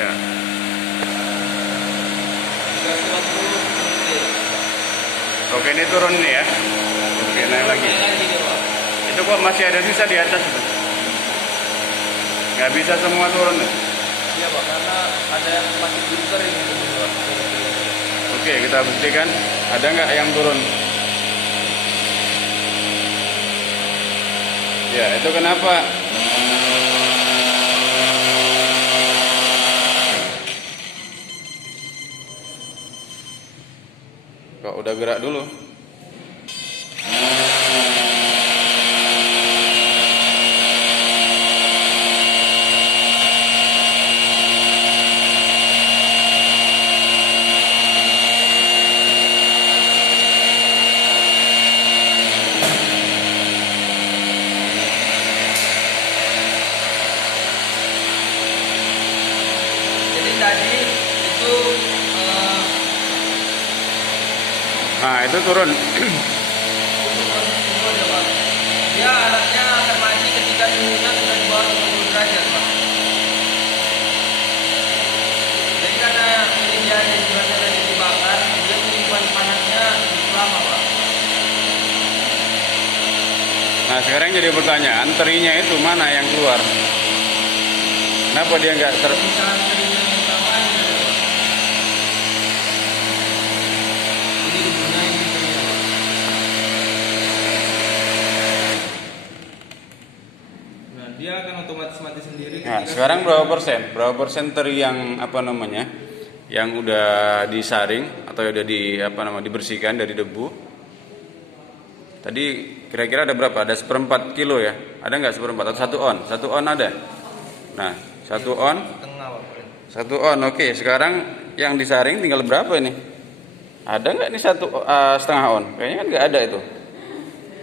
Ya. 350. Oke, ini turun nih ya. Oke, naik lagi. Naik lagi dia, Pak. Itu kok masih ada sisa di atas itu? Nggak bisa semua turun nih. Iya, Pak, karena ada yang masih belum kering itu, Pak. Oke, kita buktikan. Ada nggak yang turun? Ya, itu kenapa? Kok udah gerak dulu? Jadi tadi itu Nah, itu turun. dia alatnya akan mati ketika suhunya sudah di bawah 20 derajat, Pak. Jadi karena ini dia tujuannya dari dibakar, dia menyimpan panasnya cukup lama, Pak. Nah, sekarang jadi pertanyaan, terinya itu mana yang keluar? Kenapa dia nggak Misalnya terinya yang utama ini, Pak. Ini digunain terinya, Pak. Nah, dia akan otomatis mati sendiri. Nah, ketika sekarang suhu- berapa persen? Berapa persen teri yang apa namanya? Yang udah disaring atau udah dibersihkan dari debu? Tadi kira-kira ada berapa? Ada 1/4 kilo ya? Ada nggak 1/4 atau 1 on? 1 on ada. Nah, 1 on, Tengah, Pak. 1 on. Oke, sekarang yang disaring tinggal berapa ini? Ada nggak ini 1,5 on? Kayaknya kan nggak ada itu.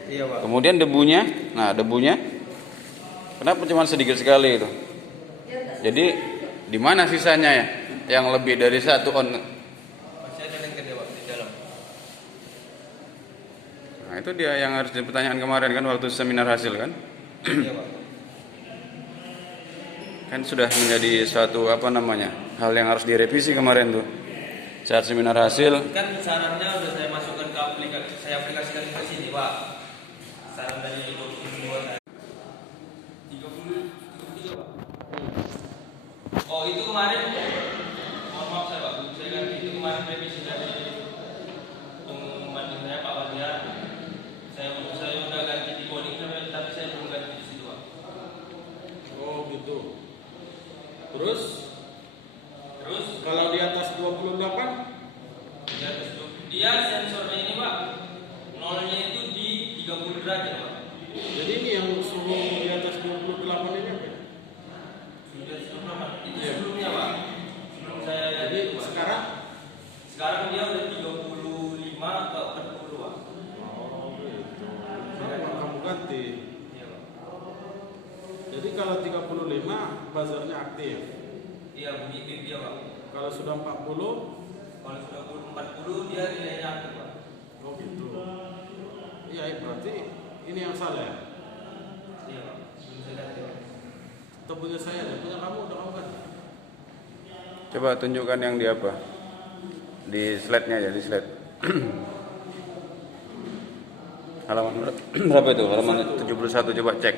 Iya, Pak. Kemudian debunya, nah debunya, kenapa cuma sedikit sekali itu? Jadi di mana sisanya ya? Yang lebih dari 1 on? Masih ada lengket ya, Pak, di dalam. Nah, itu dia yang harus dipertanyakan kemarin kan waktu seminar hasil kan? Iya, Pak. Kan sudah menjadi suatu hal yang harus direvisi kemarin tuh saat seminar hasil. Kan sarannya udah saya masukkan ke aplikasi, saya aplikasikan ke sini, Pak. Saran dari dokter 33, Pak. Oh, itu kemarin, mohon maaf saya, Pak, saya ganti itu kemarin revisi dari pembanding saya, Pak Wadiar. Saya udah ganti di coding tapi saya belum ganti di situ, Pak. Oh gitu. Terus kalau di atas 28? Dia sensornya ini, Pak, nolnya itu di 30 derajat, Pak. Jadi ini yang suhu di atas 28 ini apa? Sudah sebelumnya, itu sebelumnya, Pak. Sebelum saya Jadi Pak. sekarang Sekarang dia udah 35 ke 40, Pak. oh gitu. Kenapa kamu ganti? Iya, Pak. Jadi kalau 35 buzzernya aktif. Iya, bunyi bip dia, Pak. Kalau sudah 40, Kalau sudah 40 dia nilainya aktif, Pak. oh gitu. Iya, berarti ini yang salah ya? Iya, Pak. Belum saya ganti, Pak. Atau punya saya, dan punya kamu udah kamu ganti? Coba tunjukkan yang di apa? Di slide-nya ya, di slide. Halaman berapa itu? Halaman 71, coba cek.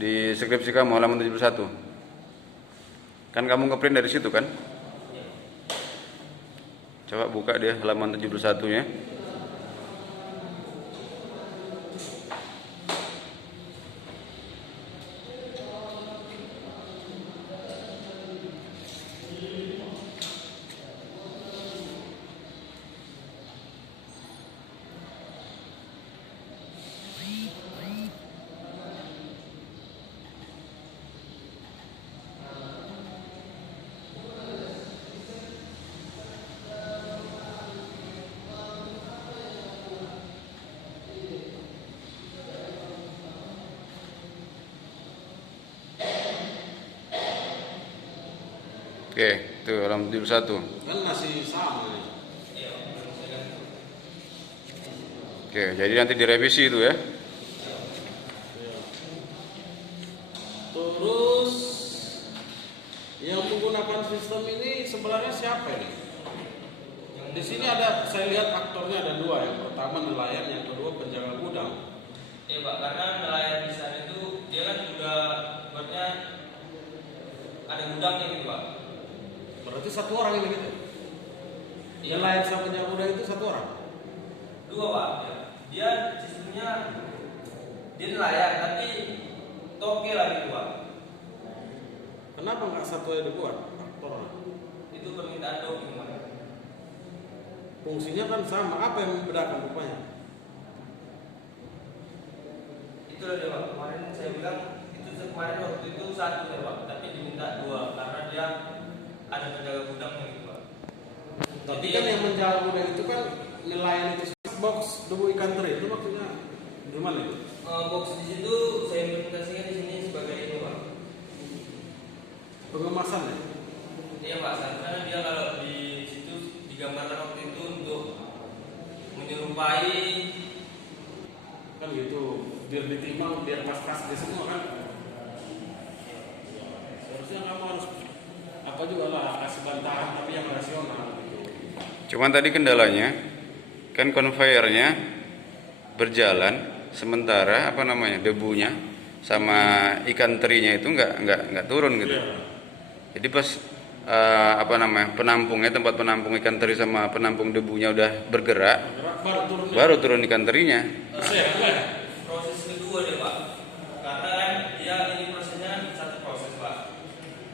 Di skripsi kamu halaman 71. Kan kamu ngeprint dari situ kan? Coba buka dia halaman 71-nya. Oke, itu halaman 71. Kan masih sama nih. Oke, jadi nanti direvisi itu ya. Terus yang menggunakan Rustam ini sebenarnya siapa ini? Di sini ada, saya lihat aktornya ada dua. Yang pertama nelayan, yang kedua penjaga gudang. Ya Pak, karena nelayan di sana itu dia kan udah buatnya ada gudangnya gitu Pak. Berarti satu orang ini gitu. Iya. Nelayan sama penjaga gudang itu satu orang. Dua Pak. Ya. Dia sistemnya dia nelayan tapi toke lah gitu Pak. Kenapa nggak satu yang dibuat aktornya? Itu permintaan doping Pak. Fungsinya kan sama. Apa yang membedakan rupanya? Itulah dia Pak. Kemarin saya bilang itu kemarin waktu itu satu ya Pak, tapi diminta dua karena dia ada penjaga gudangnya gitu Pak. Tapi kan yang menjaga gudang itu kan nelayan itu box debu ikan teri itu maksudnya gimana itu? Box di situ saya implementasikan di sini sebagai ini Pak. Pengemasan ya? Iya Pak, karena dia kalau di situ digambarkan waktu itu untuk menyerupai Kan gitu, biar diterima, biar pas-pas di semua kan. Seharusnya kamu harus apa juga lah kasih bantahan tapi yang rasional gitu. Cuman tadi kendalanya kan konveyornya berjalan sementara apa namanya debunya sama ikan terinya itu nggak turun gitu. Jadi pas apa namanya penampungnya, tempat penampung ikan teri sama penampung debunya udah bergerak, baru turun ikan terinya. proses kedua deh Pak. Karena kan dia ini prosesnya satu proses Pak.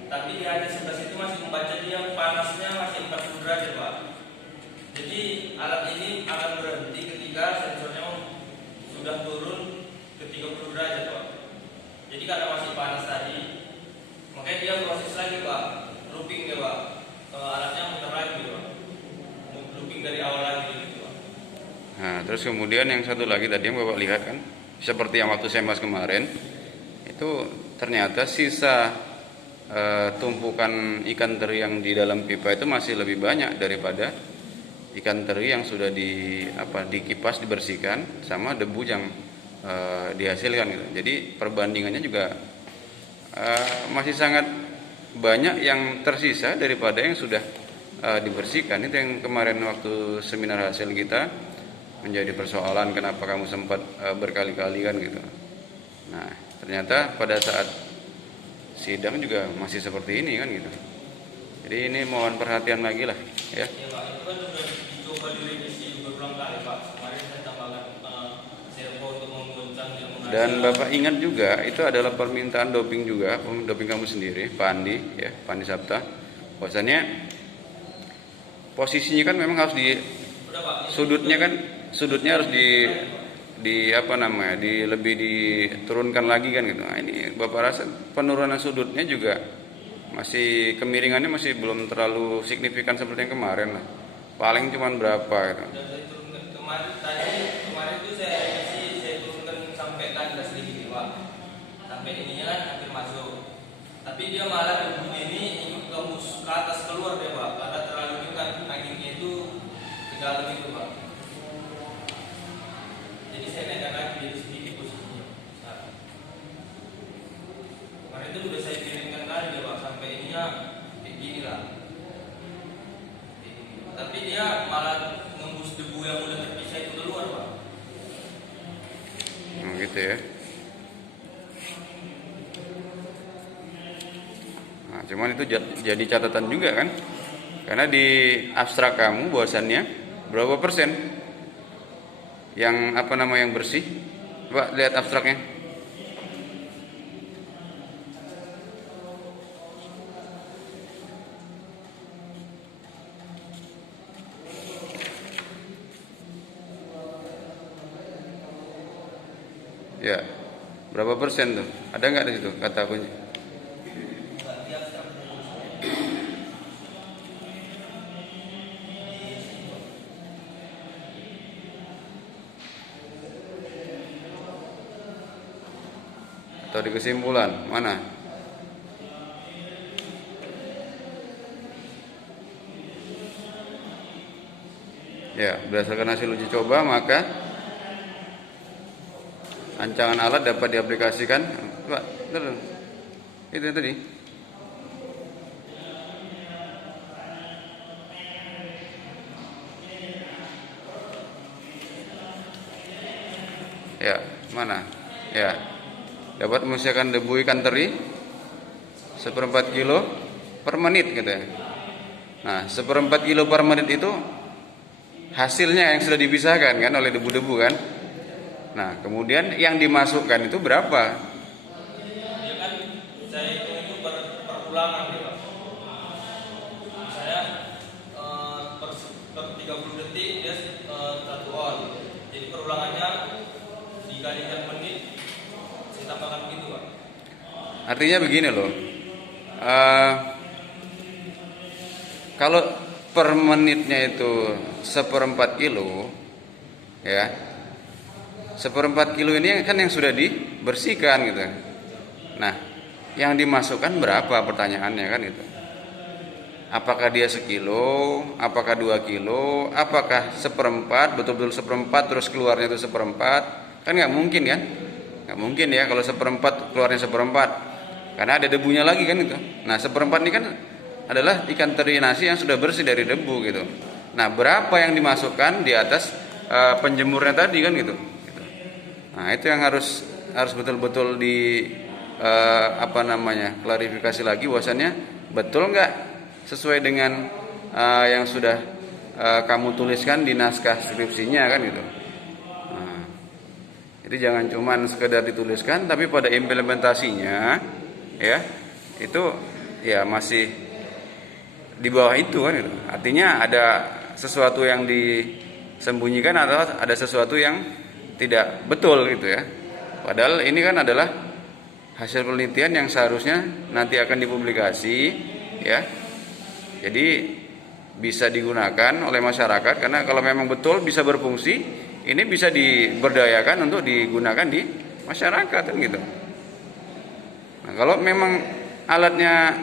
Tapi di atas sebelah situ masih membaca dia panasnya masih 40 derajat Pak. Jadi alat ini akan berhenti ketika sensornya sudah turun ke 30 derajat Pak. Jadi karena masih panas tadi, makanya dia proses lagi Pak, looping ya Pak. Alatnya muter lagi Pak, looping dari awal lagi gitu Pak. Nah, terus kemudian yang satu lagi tadi yang Bapak lihat kan, seperti yang waktu saya bahas kemarin, itu ternyata sisa tumpukan ikan teri yang di dalam pipa itu masih lebih banyak daripada ikan teri yang sudah dikipas, dibersihkan sama debu yang dihasilkan gitu. Jadi perbandingannya juga masih sangat banyak yang tersisa daripada yang sudah dibersihkan. Itu yang kemarin waktu seminar hasil kita menjadi persoalan, kenapa kamu sempat berkali-kali kan gitu. Nah, ternyata pada saat sidang juga masih seperti ini kan gitu. Jadi ini mohon perhatian lagi lah ya. Ya Pak, itu kan sudah dicoba direvisi berulang kali Pak. Kemarin saya tambahkan servo untuk mengguncang yang mengalir. Dan Bapak ingat juga itu adalah permintaan doping juga, doping kamu sendiri, Pak Andi ya, Pak Andi Sapta. Bahwasannya posisinya kan memang harus di Udah, Pak, sudutnya harus di apa namanya, lebih diturunkan lagi kan gitu. Nah, ini Bapak rasa penurunan sudutnya juga masih kemiringannya masih belum terlalu signifikan seperti yang kemarin lah. Paling cuma berapa gitu. udah saya turunkan kemarin itu saya turunkan sampai kandas sedikit Pak. Sampai ininya kan hampir masuk. Tapi dia malah debunya ini ikut ke atas keluar deh Pak. Karena terlalu dekat anginnya itu ke dalam itu Pak. Jadi saya naikkan lagi jadi sedikit posisinya. Sekarang. Kemarin itu udah saya kirimkan kali deh Pak, sampai ininya kayak gini lah. Tapi dia malah ngembus debu yang udah terpisah itu keluar Pak. Nah, gitu ya. Nah, cuman itu jadi catatan juga kan. Karena di abstrak kamu bahwasannya berapa persen yang apa nama yang bersih? Coba lihat abstraknya. Ya, berapa persen tuh? Ada nggak di situ kata kunci? Atau di kesimpulan mana? Ya, berdasarkan hasil uji coba maka rancangan alat dapat diaplikasikan. Pak, itu tadi. Ya, mana? Ya. Dapat menghasilkan debu ikan teri 1/4 kilo per menit gitu ya. Nah, 1/4 kilo per menit itu hasilnya yang sudah dipisahkan kan oleh debu-debu kan. Nah, kemudian yang dimasukkan itu berapa? Dia kan saya hitung itu per ulangan ya Pak. Saya per 30 detik dia 1 on. Jadi perulangannya dikalikan menit saya tambahkan begitu Pak. Artinya begini loh. Kalau per menitnya itu 1/4 kilo, ya, 1/4 kilo ini kan yang sudah dibersihkan gitu. Nah, yang dimasukkan berapa pertanyaannya kan itu? Apakah dia sekilo, apakah 2 kilo, apakah 1/4, betul-betul 1/4 terus keluarnya itu 1/4? Kan nggak mungkin kan? Nggak mungkin ya kalau 1/4 keluarnya 1/4, karena ada debunya lagi kan itu. Nah, 1/4 ini kan adalah ikan teri nasi yang sudah bersih dari debu gitu. Nah, berapa yang dimasukkan di atas penjemurnya tadi kan gitu. Nah, itu yang harus betul-betul di klarifikasi lagi bahwasannya betul nggak sesuai dengan yang sudah kamu tuliskan di naskah skripsinya kan gitu. Nah, jadi jangan cuman sekedar dituliskan tapi pada implementasinya ya itu ya masih di bawah itu kan gitu. Artinya ada sesuatu yang disembunyikan atau ada sesuatu yang tidak betul gitu ya. Padahal ini kan adalah hasil penelitian yang seharusnya nanti akan dipublikasi ya. Jadi bisa digunakan oleh masyarakat karena kalau memang betul bisa berfungsi, ini bisa diberdayakan untuk digunakan di masyarakat kan gitu. Nah, kalau memang alatnya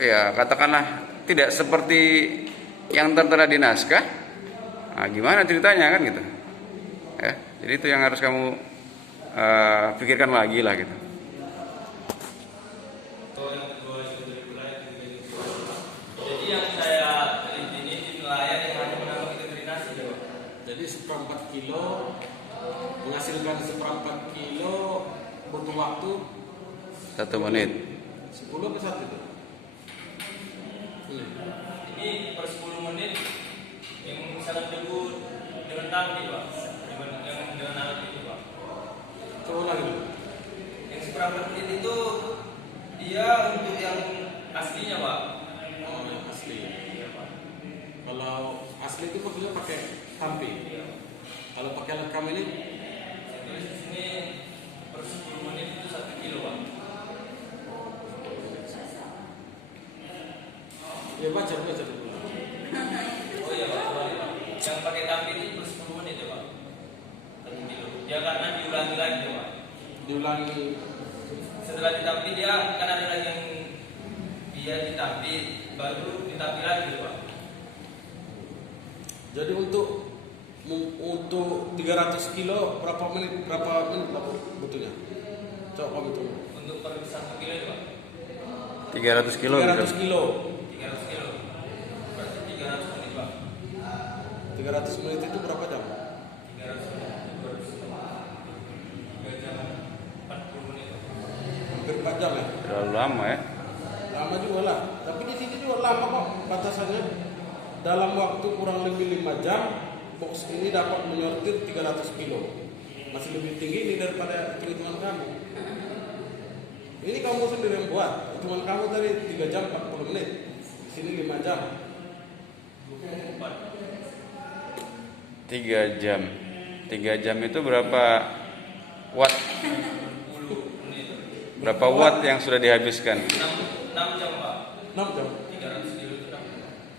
ya katakanlah tidak seperti yang tertera di naskah, nah, gimana ceritanya kan gitu ya. Jadi itu yang harus kamu pikirkan lagi lah gitu. Jadi yang saya teliti ini di nelayan yang hanya menambah ikan teri nasi ya Pak. Jadi 1/4 kilo menghasilkan 1/4 kilo butuh waktu 1 menit. 10 ke 1 itu. Ini per 10 menit yang misalkan debu dengan tangki Pak, dengan alat itu Pak. Coba lagi dulu. Yang 1/4 menit itu dia untuk yang aslinya Pak. Oh, yang asli. Iya Pak. Kalau asli itu maksudnya pakai tampi. Kalau pakai alat kamu ini Saya tulis di sini per 10 menit itu 1 kilo Pak. ya baca dulu. Oh iya Pak, sorry, Pak. Yang pakai tampi ini per 10 menit ya Pak. 1 kilo. Dia karena diulangi lagi ya Pak. Diulangi. Setelah ditampi dia kan ada lagi yang dia ditampi baru ditampi lagi ya Pak. Jadi untuk 300 kilo berapa menit butuhnya? Coba kamu hitung. Untuk per 1 kilo ya Pak. 300 kilo 300 kilo. 300 kilo. Berarti 300 menit Pak. 300 menit itu berapa jam? 300 menit itu berarti 3 jam 40 menit Pak. Hampir 4 jam ya? Terlalu lama ya. Lama juga lah. Tapi di sini juga lama kok batasannya. Dalam waktu kurang lebih 5 jam, box ini dapat menyortir 300 kilo. Masih lebih tinggi ini daripada hitungan kamu. Ini kamu sendiri yang buat. Hitungan kamu tadi 3 jam 40 menit. Di sini 5 jam. 3 jam. 3 jam itu berapa watt? 10 menit. Berapa watt yang sudah dihabiskan? 6 jam Pak. 6 jam. 300 kilo itu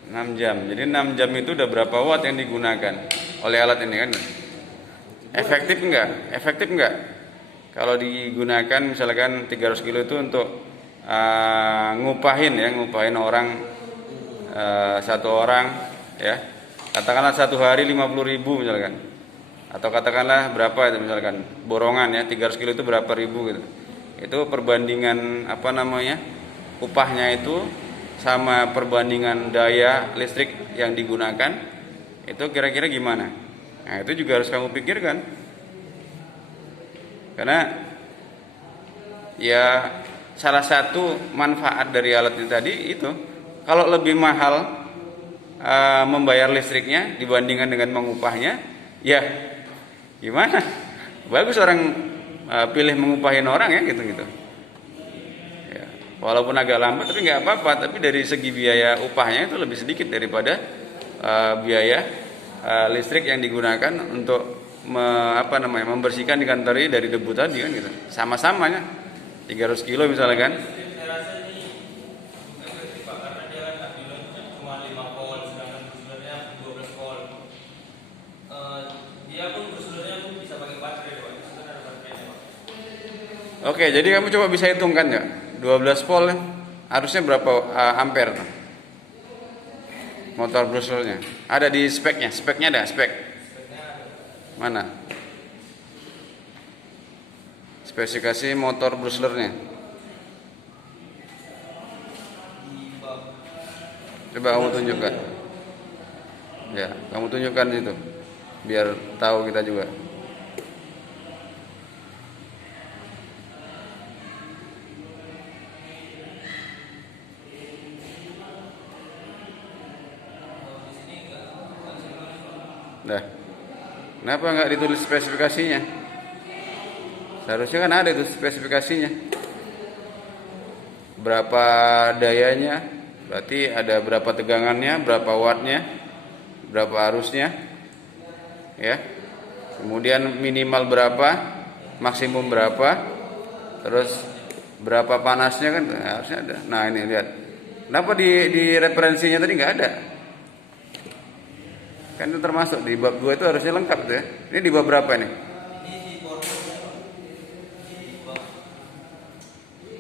6 jam. Jadi 6 jam itu udah berapa watt yang digunakan oleh alat ini kan? Efektif enggak? Efektif enggak? Kalau digunakan misalkan 300 kilo itu untuk ngupahin orang satu orang ya. Katakanlah satu hari 50.000 misalkan. Atau katakanlah berapa itu misalkan borongan ya 300 kilo itu berapa ribu gitu. Itu perbandingan upahnya itu sama perbandingan daya listrik yang digunakan itu kira-kira gimana? Nah, itu juga harus kamu pikirkan. Karena ya salah satu manfaat dari alat ini tadi itu, kalau lebih mahal membayar listriknya dibandingkan dengan mengupahnya, ya gimana? Bagus orang pilih mengupahin orang ya gitu. Ya, walaupun agak lambat tapi nggak apa-apa. Tapi dari segi biaya upahnya itu lebih sedikit daripada biaya listrik yang digunakan untuk membersihkan ikan teri dari debu tadi kan gitu. Sama-samanya 300 kilo misalnya kan. Saya rasa ini efektif Pak, karena dia kan ambilnya cuma 5 volt, sedangkan brusulernya 12 volt. Dia pun brusulernya pun bisa pakai baterai Pak, itu kan ada baterainya Pak. Oke, jadi kamu coba bisa hitungkan ya. 12 volt harusnya berapa ampere tuh? Motor brusulernya. Ada di speknya. Speknya ada, spek. Mana? Spesifikasi motor brusulernya. Coba kamu tunjukkan. Ya, kamu tunjukkan itu. Biar tahu kita juga. Nah, kenapa nggak ditulis spesifikasinya? Seharusnya kan ada itu spesifikasinya. Berapa dayanya, berarti ada berapa tegangannya, berapa wattnya, berapa arusnya, ya. Kemudian minimal berapa, maksimum berapa, terus berapa panasnya kan harusnya ada. Nah ini lihat, kenapa di referensinya tadi nggak ada? Kan itu termasuk di bab 2 itu harusnya lengkap tuh ya. Ini di bab berapa nih? Ini di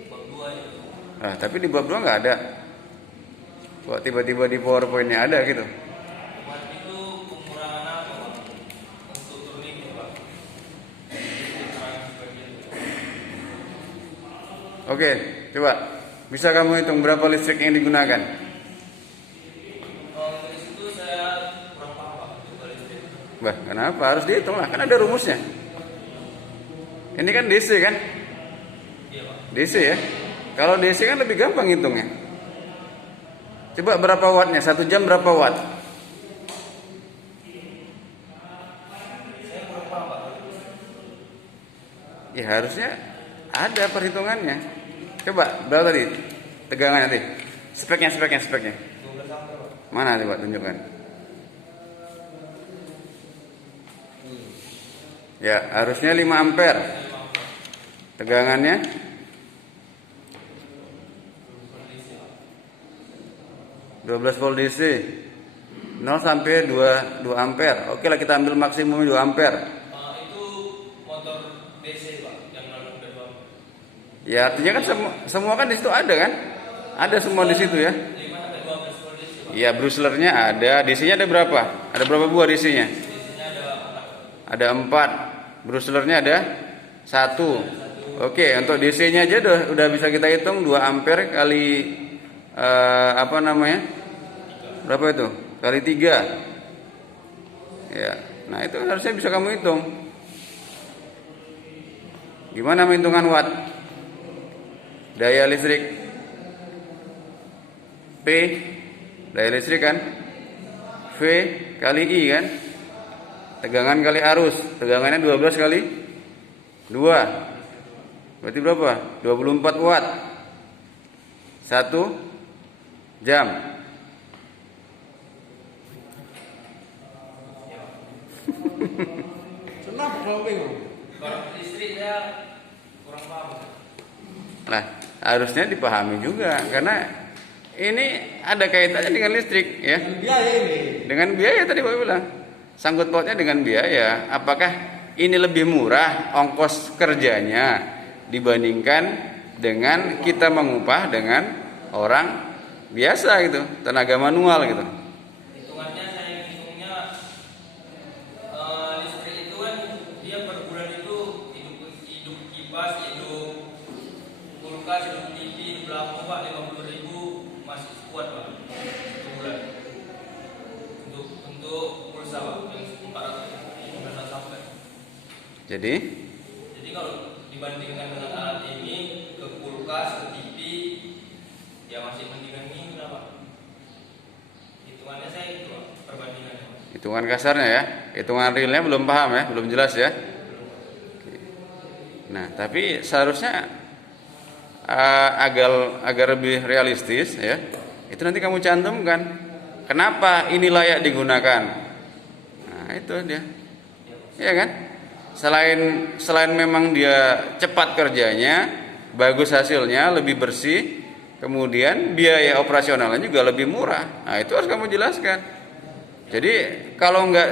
bab 2 itu. Nah, tapi di bab 2 nggak ada. Kok tiba-tiba di PowerPoint-nya ada gitu? Cuman itu pengurangan apa Pak? Untuk turning Pak. Oke, coba. Bisa kamu hitung berapa listrik yang digunakan? Dari situ saya kurang paham Pak untuk listrik. Bah, kenapa? Harus dihitung lah, kan ada rumusnya. Ini kan DC kan? Iya Pak. DC ya. Kalau DC kan lebih gampang hitungnya. Coba berapa wattnya? 1 jam berapa watt? Saya kurang paham Pak. Ya harusnya ada perhitungannya. Coba berapa tadi? Tegangannya tadi. Speknya. 12 ampere Pak. Mana coba tunjukkan. Ya, harusnya 5 ampere. Tegangannya 12 volt DC. 0 sampai 2 ampere. Oke lah, kita ambil maksimum 2 ampere. Itu motor DC Pak yang 0 sampai 2 ampere. Ya, artinya kan semua kan di situ ada kan? Ada semua di situ ya. 5 sampai 12 volt DC Pak. Ya, brusulernya ada. DC-nya ada berapa? Ada berapa buah DC-nya? DC-nya ada 4. Ada 4. Brusulernya ada 1. Oke, untuk DC-nya aja udah bisa kita hitung 2 ampere kali berapa itu? Kali 3. Ya. Nah, itu harusnya bisa kamu hitung. Gimana menghitungan watt? Daya listrik P, daya listrik kan? V kali I kan? Tegangan kali arus. Tegangannya 12 kali 2. Berarti berapa? 24 watt. 1 jam. Kenapa kalau bingung? Kalau listriknya kurang paham. Nah, harusnya dipahami juga karena ini ada kaitannya dengan listrik ya. Dengan biaya ini. Dengan biaya tadi Pak bilang. Sangkut pautnya dengan biaya. Apakah ini lebih murah ongkos kerjanya dibandingkan dengan kita mengupah dengan orang biasa gitu, tenaga manual gitu. Hitungannya saya hitungnya listrik itu kan dia per bulan itu hidup kipas, hidup kulkas, hidup TV, hidup lampu Pak 50.000 masih kuat Pak sebulan. Untuk pulsa Pak yang 400 sampai. Jadi Jadi kalau dibandingkan dengan alat ini ke kulkas, ke TV, ya masih mendingan ini berapa? Hitungannya saya itu Pak, perbandingannya. Hitungan kasarnya ya, hitungan realnya belum paham ya, belum jelas ya. Nah, tapi seharusnya agar lebih realistis ya, itu nanti kamu cantumkan kenapa ini layak digunakan. Nah, itu dia. Ya kan? Selain memang dia cepat kerjanya, bagus hasilnya, lebih bersih, kemudian biaya operasionalnya juga lebih murah. Nah, itu harus kamu jelaskan. Jadi kalau nggak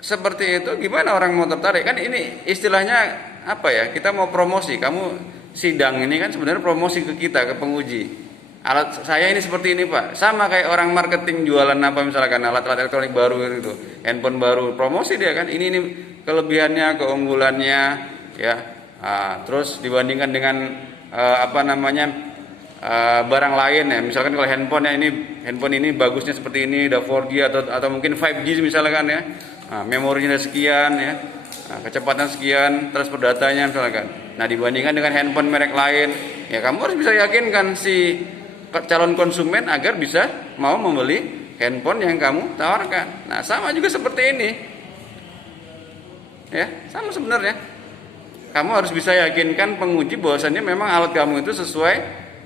seperti itu, gimana orang mau tertarik? Kan ini istilahnya apa ya? Kita mau promosi. Kamu sidang ini kan sebenarnya promosi ke kita, ke penguji. Alat saya ini seperti ini Pak. Sama kayak orang marketing jualan apa misalkan alat-alat elektronik baru gitu, handphone baru, promosi dia kan. Ini kelebihannya, keunggulannya, ya. Terus dibandingkan dengan barang lain ya. Misalkan kalau handphone ini bagusnya seperti ini, udah 4G atau mungkin 5G misalkan ya. Memorinya sekian ya. Kecepatan sekian, transfer datanya misalkan. Nah, dibandingkan dengan handphone merek lain, ya kamu harus bisa yakinkan si calon konsumen agar bisa mau membeli handphone yang kamu tawarkan. Nah, sama juga seperti ini. Ya, sama sebenarnya. Kamu harus bisa yakinkan penguji bahwasannya memang alat kamu itu sesuai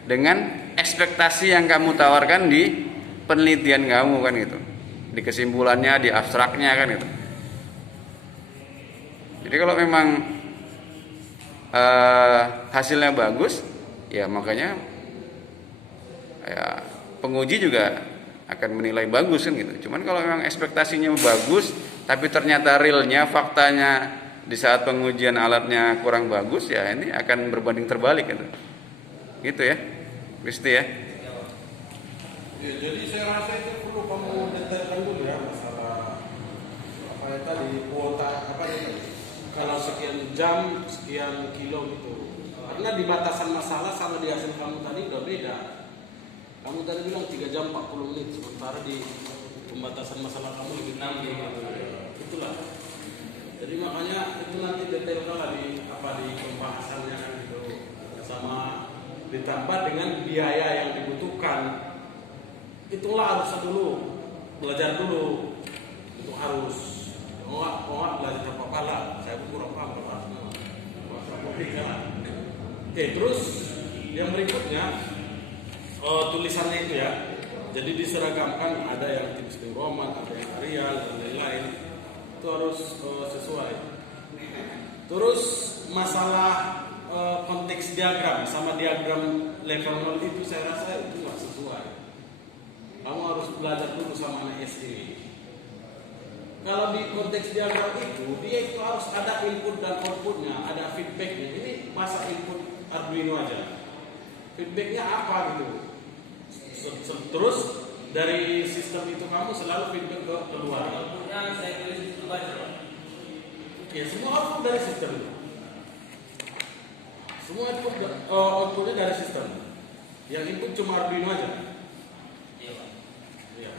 dengan ekspektasi yang kamu tawarkan di penelitian kamu kan gitu. Di kesimpulannya, di abstraknya kan gitu. Jadi kalau memang hasilnya bagus, ya makanya ya penguji juga akan menilai bagus kan gitu. Cuman kalau memang ekspektasinya bagus, tapi ternyata realnya, faktanya di saat pengujian alatnya kurang bagus, ya ini akan berbanding terbalik gitu. Gitu ya, Kristi ya. Ya, jadi saya rasa itu perlu kamu detailkan dulu ya masalah apa ya tadi kuota apa itu. Kalau sekian jam, sekian kilo gitu. Karena di batasan masalah sama di hasil kamu tadi udah beda. Kamu tadi bilang 3 jam 40 menit, sementara di pembatasan masalah kamu lebih 6 gitu. Itulah. Jadi makanya itu nanti detailkan lah di pembahasannya kan gitu. Sama ditambah dengan biaya yang dibutuhkan. Itulah harus dulu belajar dulu. Itu harus. Nggak belajar apa-apa lah. Saya pun kurang paham apa semua. Oke, terus yang berikutnya tulisannya itu ya. Jadi diseragamkan, ada yang tipis Roman, ada yang Arial dan lain-lain. Itu harus sesuai. Terus masalah konteks diagram sama diagram level 0 itu saya rasa itu nggak sesuai. Kamu harus belajar dulu sama anak SD. Kalau di konteks diagram itu, dia itu harus ada input dan outputnya, ada feedbacknya. Ini masa input Arduino aja. Feedbacknya apa gitu? Terus dari sistem itu kamu selalu feedback ke keluar. Outputnya saya tulis itu aja. Ya semua output dari sistem. Semua outputnya dari sistem. Yang input cuma Arduino aja. Iya Pak. Iya.